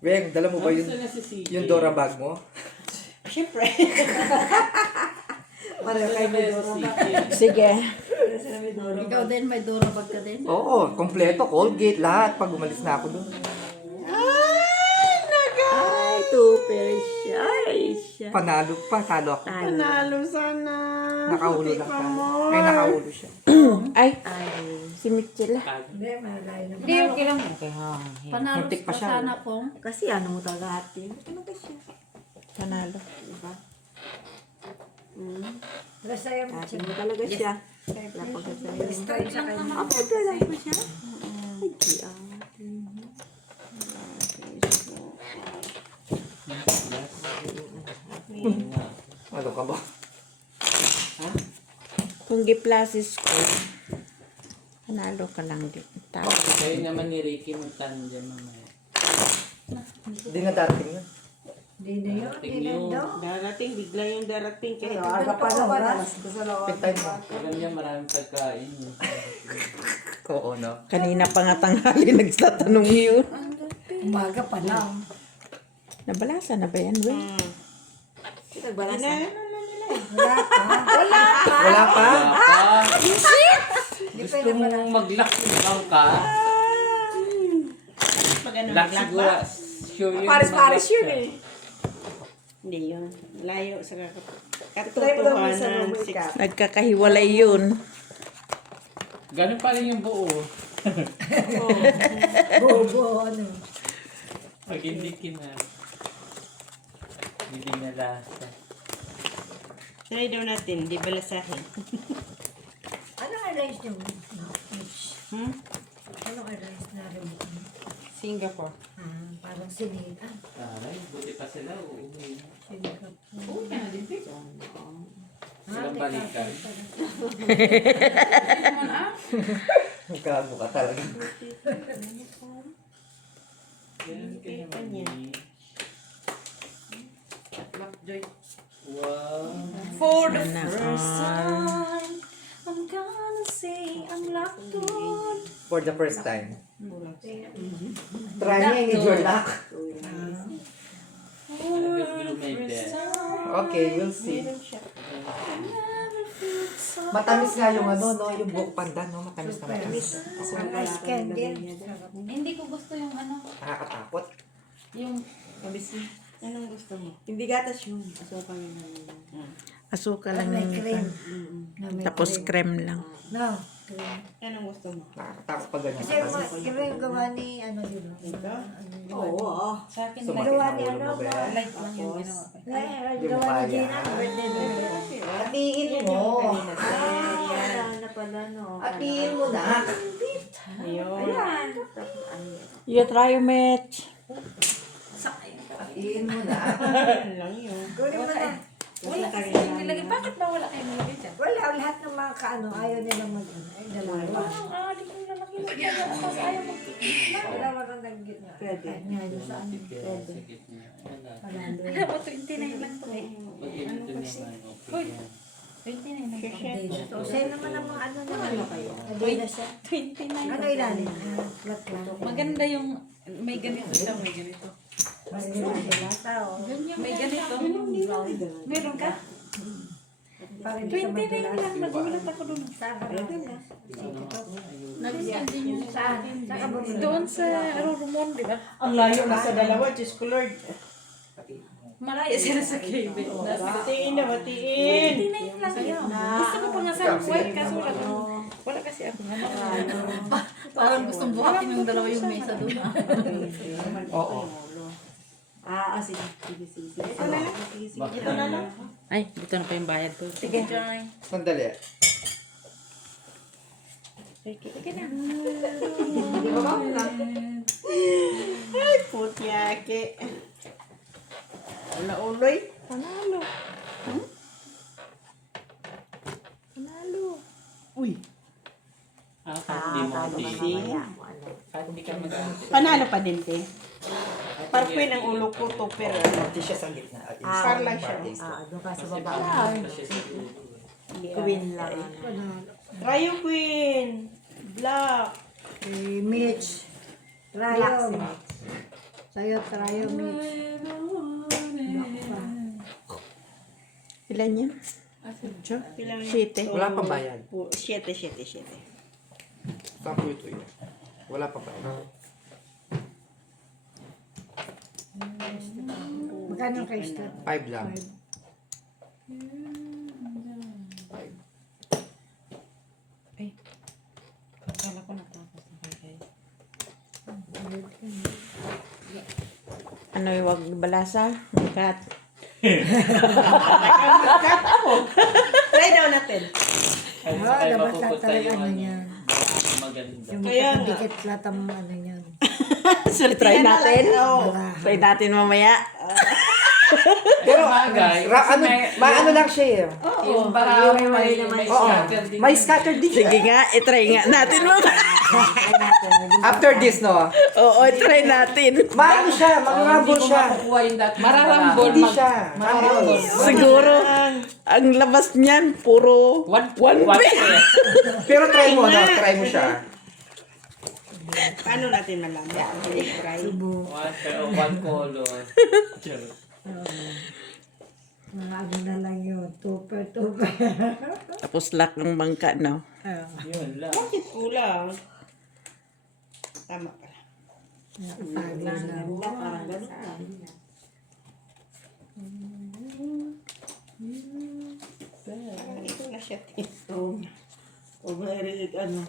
Weng, dala mo ba Kamusta na si CJ? yung Dora bag mo? Siyempre. Pareho kayo may Dora bag. Sige. Ikaw din, may Dora bag ka din. Oo, kompleto. Colgate, lahat. Pag umalis na ako dun. Ay, tuper siya. Ay, siya. Panalo pa, talo ako. Panalo sana. Nakaulo lang Pa tayo. mo. Ay, nakaulo siya. Ay, si Mitchell. Hindi, malay na. Hindi, okay lang. Panalo Muntik pa pa siya, sana kung. Kasi ano mo talaga hati. Ano ba siya? Panalo. Diba? Basta yung Hati mo talaga siya. Napagod sa'yo. straight sa kanya. Ako talaga siya. Ay, nga. Ano ka ba? Kung giplasis ko, panalo ka lang din. Tao. Kayo naman ni Ricky magtandem mamaya. Hindi na dating yun. Hindi na yun, hindi na yun daw. Darating, bigla yung darating. Kaya Aga pa daw, mas gusto lang. Pintay mo. Alam niya maraming pagkain. Oo, no? Kanina pa nga tanghali nagtatanong yun. Umaga pa lang. Nabalasa na ba yan, Will? Nagbalasa. Wala pa. Wala pa? Papa, Hindi gusto pwede pala. mong mag-lock yung bangka? Pag ano, Lock maglag siguro. ba? Sure yun. Pares-pares mag-lock yun ka. eh. Hindi yun. Layo sa Try mo daw minsan katotohanan. lumay ka. Nagkakahiwalay yun. Ganun pa rin yung buo. Bobo, ano. Pag hindi hindi na lasa. Try daw natin, di balasahin. Anong airlines niyo? Hmm? Anong airlines na rin? Singapore. Parang sinihan. Taray, buti pa sila. Uuwi na. Sinihan. Uuwi na din. Silang balikan. Gago ka talaga. Ganun ka Okay pa naman niya. eh. Wow. For the Sana first all. time, I'm gonna say I'm locked on. For the first time. Try niya yung need your luck. Nag-blow my bed. Okay, we'll see. Matamis nga yung ano, no? Yung buhok panda, no? Matamis na matamis. Ice candy. Hindi ko gusto yung ano, Nakakatakot. yung Anong gusto mo? Hindi gatas yun. Asukal yun. Asuka At lang may yung cream. Na may tapos cream. creme lang. No, cream. Anong gusto mo? Nakakatakot pag ganyan. Kasi iba yung gawa ni ano yun. Ito? Oo. sa akin Sumakit Gawa ang ni ulo ano mo ba yan? light lang yung ginawa ko. Hindi mo Gawa ni kaya. Gina. Birthday birthday. Atiin mo. Wala na pala no. Atiin mo na. Ayun. You try, Mitch. Atiin mo na. Ano lang yun. Kunin mo na. Wala kasi yung nilagay. Bakit ba wala kayong nilagay dyan? Wala, lahat ng mga kaano, ayaw nilang mag ay dalawa. Di ko lalaki yung ginagawa. Tapos ayaw mag... Wala walang nag-gitna. Pwede. Nga yun sa amin. Pwede. Sakit niya. Wala. Panalo. Alam mo, 29 lang to eh. Pag ganito naman, okay yan. 29 lang to. Hindi na to. Sa'yo naman ang mga ano naman. Hindi na siya. 29 Ano lang. ilalim? Flat lang. Maganda yung... May ganito daw, may ganito. May ganito. Meron ka? 29 lang. Nagulat ako doon. Nag-send din yun sa akin. Doon sa Rurumon, di ba? Ang layo na sa dalawa, Diyos ko Lord. Malaya sila sa KB. Batiin na, batiin. 29 lang yun. Gusto ko pa nga sa white kaso wala kasi ako nga. Parang gustong buhatin yung dalawa yung mesa doon. Oo. Sige. Ito na lang. Ito na lang. Ay, dito na pa yung bayad ko. Sige. Sandali. Sige na. Ay, putyake. Wala uloy. Panalo. Panalo. Uy. Kahit hindi mo atiin. Kahit hindi ka mag-atin. Panalo pa din, te. Parpin ang ulo ko to, pero Hindi siya sa gitna. Par lang siya. Doon ka sa baba. Kasi siguro. Queen lang. Rayo Queen. Black. Mitch. Trayo. Sa'yo, Trayo, Mitch. Ilan yan? Ilang Siyete. Wala pa bayad. 7. Sampo ito yun. Wala pa bayad. Magkano kayo start? 5 lang. Akala ko natapos na kayo. Ano yung wag balasa? Kat. Cut ako. Try daw natin. Kahit Oo, sa kayo dapat mapupunta talaga yung ano ano. yan. Maganda. Yung Kaya nga. dikit lahat ang ano yan. Try natin. Oo. Wala. Try natin mamaya. Pero, Bagay, ano, kasi maano lang siya eh. yung barangay may Oo, scatter din. may scatter din Sige siya. nga, itry nga natin mo. After this, no? Oo, itry natin. Maano siya, Hindi mag-rumble mo siya. makukuha yung dati. Mararambol. Hindi siya. Mararambol. Siguro, ang labas niyan, puro one pair. Pero try mo, no? Try mo siya. Paano natin malaman? Try. One color. Charot. Mga ano na lang yun, tuper. Tapos lak ng bangka, no? Yun lang. Bakit kulang? Tama pala. Ito na siya. O may ano.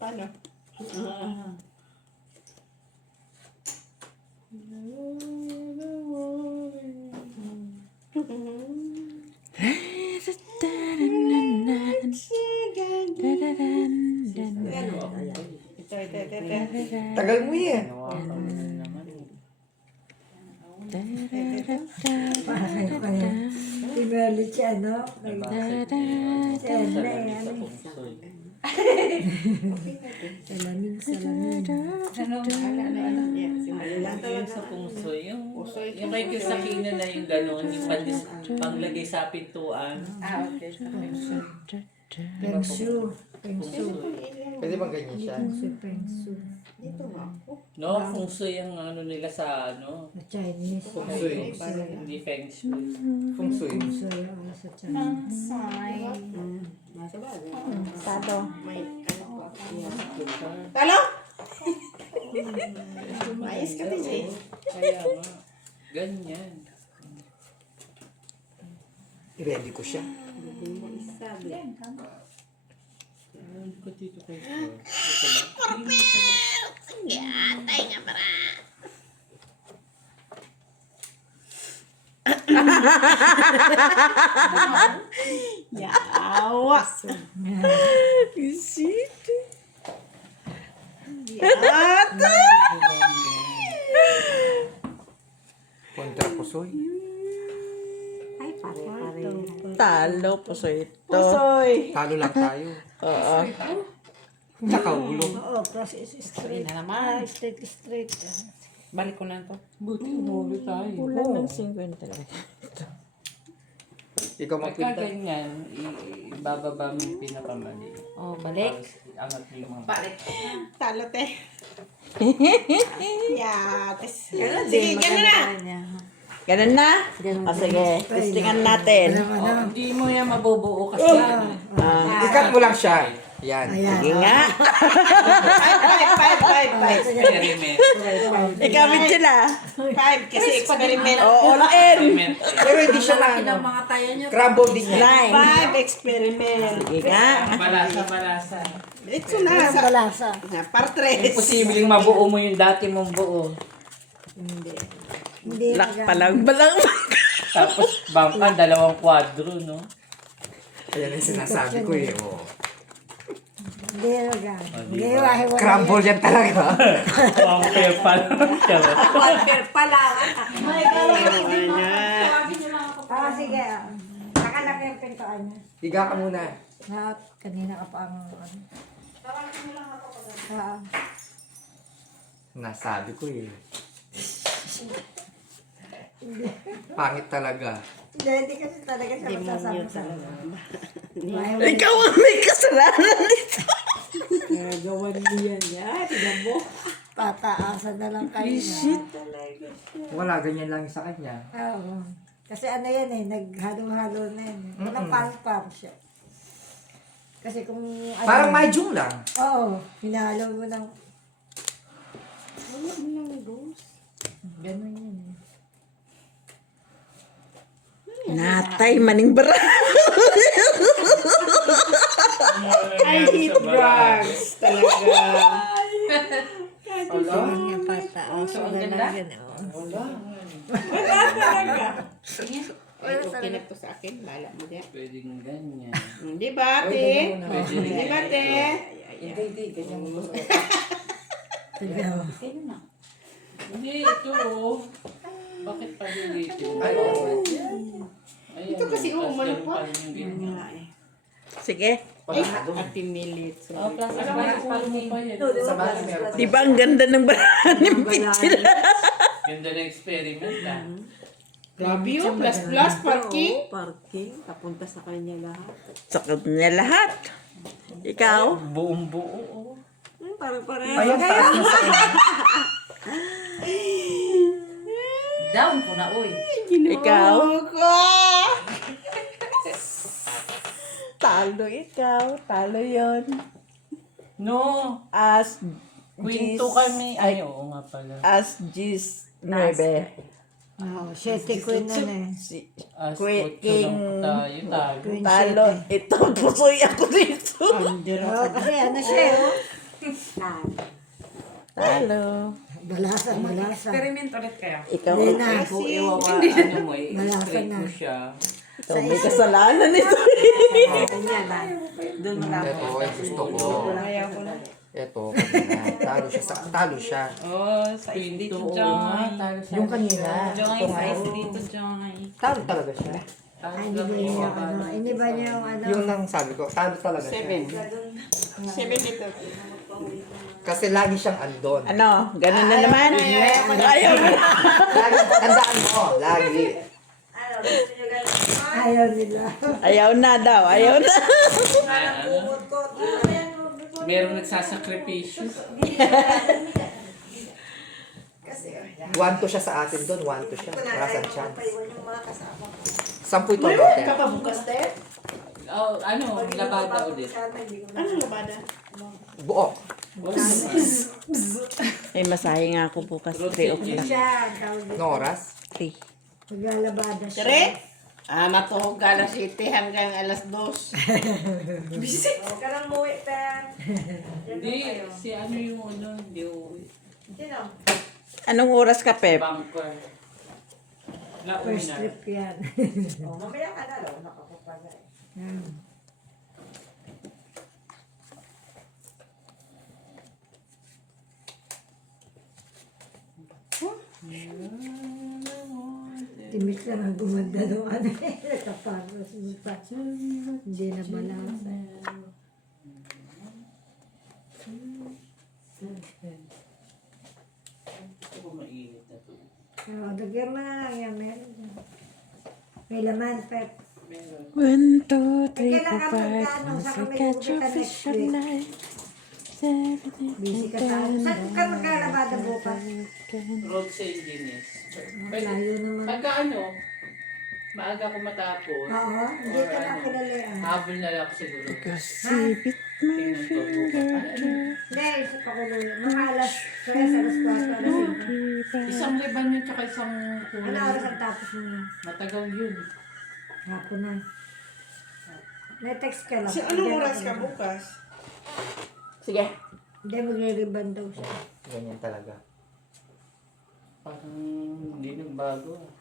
Paano? Ito. Tagal mo yan. Nawakan mo na naman. Imelit siya, no? Salamin. Yung sa pungso, yung kay Kisakina na yung gano'n, yung panglagay sa pintuan. Pengsu. Pwede bang ganyan siya? Pengsu. Dito nga ako. No, pungso yung ano nila sa ano, Sa Chinese. Feng Shui. hindi feng shui. Feng Shui. So, yun, sa Chinese. Tado. May ano pa. Talo? Ayos ka din eh. Kaya nga, ganyan. I-ready ko siya. Ano ko dito kayo? Ito ba? Yawa. Kontra pusoy. Talo po sa ito. Pusoy. Talo lang tayo. Oo. Tsaka ulo. Oo, process straight. na naman. Straight. Balik ko na to. Buti umuwi tayo. Kulang ng 50. Ikaw Pagka magpinta. ganyan, ibababa mo yung pinakamali. Oh, balik. Tapos, angat mo yung mga Balik. Talo te. Yates. Sige, gano'n na. Ganun na? O sige, testingan natin. Oh, hindi mo yan mabubuo kasi ano. Ikat mo lang siya. Yan. Sige nga. Five. Experiment. Ikaw, sila. Five kasi experiment. Oo, all in. Experiment. Pero hindi siya na Laki ng ano. mga tayo nyo. Crumble din yan. 9. Five experiment. Sige nga. Balasa. Ito na. Sa Balasa. par tres. Imposibleng mabuo mo yung dati mong buo. Hindi. Lak pa lang. Balang. Tapos, bangka, 2 kwadro, no? Ayan yung sinasabi ko eh. Oh. Hindi, raga. Hindi, wahi-wahi. Crumble yan talaga. Ang pepal. Walker pala. Sige. Nakalaki yung pintuan niya. Higa ka muna. Kanina ka pa ang ano. Nasabi ko eh. Pangit talaga. Hindi kasi talaga siya masasabi sa Ikaw ang may kasalanan dito. Gawan mo yan. Tignan mo. Pataasan na lang kayo. Wala, ganyan lang sa kanya. Oo. Kasi ano yan eh, naghalo-halo na yan. Walang pang siya. Kasi kung ano, Parang mahjong lang. oo, hinalo mo ng ganun yan eh. Natay, maning bara. I hate drugs. Talaga. Yung pataasan na lang yan. Ay, okay na to sa akin. Lala mo diyan. Pwedeng ganyan. Di ba, te? Di ba, te? Hindi, ganyan mo. Hindi, ito oh. Bakit pa yung gate? Ay, oo. Ito kasi umano pa. Nga eh. Sige. Happy minutes. Oh, plus palo mo pa yan. Sa bahay meron pa. Di ba ang ganda ng barahan ng picture? Ganda ng experiment ah. Grabe yun. Plus parking. Parking, papunta sa kanya lahat. Sa kanya lahat. Ikaw? Buong buo. Parang pareho. Ayun, taas na sa inyo. Down po na, uy. Ikaw? Ko! Talo ikaw. Talo yon. No! As Kwento kami. Ay, oo nga pala. As Gis 9. Oo, 7 queen na na eh. Si As Queen 8 King. lang tayo. Queen Talo. Ito, pusoy ako dito. Oo, kasi ano siya oh. Talo. Balasan, balasan. Experiment ulit kayo. Ikaw. Hindi na. Kung iwawa, ano mo, Malasan i-straight na. mo siya. Ikaw may kasalanan ito. Kanya ba? Doon mo lang. Ito, yung gusto ko. Ayaw ko na. Ito, kanina. Talo siya. Oh, sa dito, Oo Joy. nga, tayo sa... Yung kanina. Joy, Ito sa nga. dito, Joy. Talo talaga siya. Ay, hindi ba niya ano, hindi ba niya yung ano. Yung nang sabi ko, talo talaga siya. 7 dito. Kasi lagi siyang andon. Ano? Ganun na naman? Ayaw mo. Lagi, tandaan mo, lagi. Ayaw nila. Ayaw na daw. Ayaw na. Merong nagsasakripisyo. 1-2 siya sa atin doon, 1-2 siya. Rasan chance. 10 ito natin. Kapabukas tayo? Oh, ano, labada ulit. Ano labada? Buok. May masahe nga ako bukas. 3 o'clock. Siya, ang tawag dito. No oras? 3. Maglalabada siya. Sire? Matulog alas 7 hanggang alas 2. Huwag ka nang muwi, Pen. Hindi, si ano yung ano, hindi uuwi. Anong oras ka, Pep? Bunker. First Nauna. trip yan. Mamaya ka na, lo. Nakapupada eh. Yan. Timis lang ang gumanda nung ano eh. Nakaparos mo pa. Hindi na balasa. Ito mainit na to. Oo, dagyan mo na lang yan. Meron. May laman, Pep. Meron. 1, 2, 3, Kailan 4, ka magkano? 5, Saan ka may 6, pupunta next week? 7, Busy ka sa... Saan ka maglalabada bukas? Road sa engineers. Malayo naman. Pagka ano, maaga ko matapos. Oo, hindi ka na kilalian. Habol na lang ako siguro. Sipit my Tingnan ko. finger to Hindi, isa pa ko lang. Mga alas 3, alas 4, alas 5. Isang liban yun, tsaka isang Ano kulang. oras ang tapos mo na? Matagal yun. Hapon na. May text ka lang. Kasi anong oras ka bukas? Sige. Hindi, magre-ribbon daw siya. Ganyan talaga. Parang hindi nagbago ah.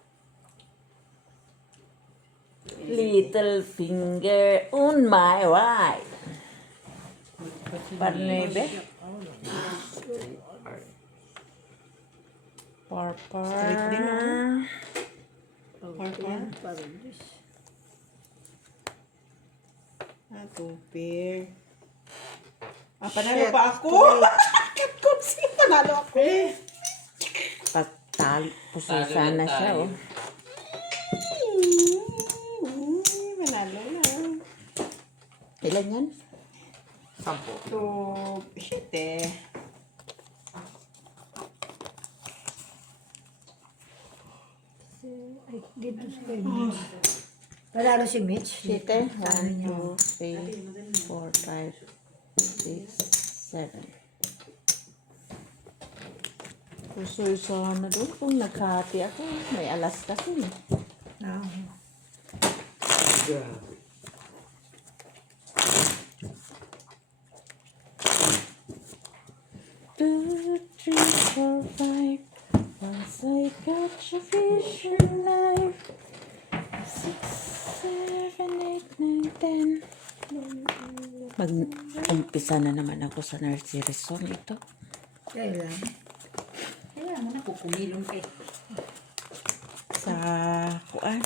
Little finger on my right. Parnebe. Parpar. Tupir. Panalo pa ako? Kapkupsi, panalo ako. Patalo. Puso sana siya, oh. Manalo na. Ilan yan? 10. 7. Ay, dito sa kanya. Palalo si Mitch. 7. 1, 2, 3, 4, 5, 6, 7. Pusoy sana doon kung naghati ako. May alas kasi. Oo. Grabe. Two, 3, 4, 5. Once I catch a fish in life. 6, 7, 8, 9, 10. Mag-umpisa na naman ako sa nursery song ito. Kailan? Kaya mo na, kukumilong eh. kuan.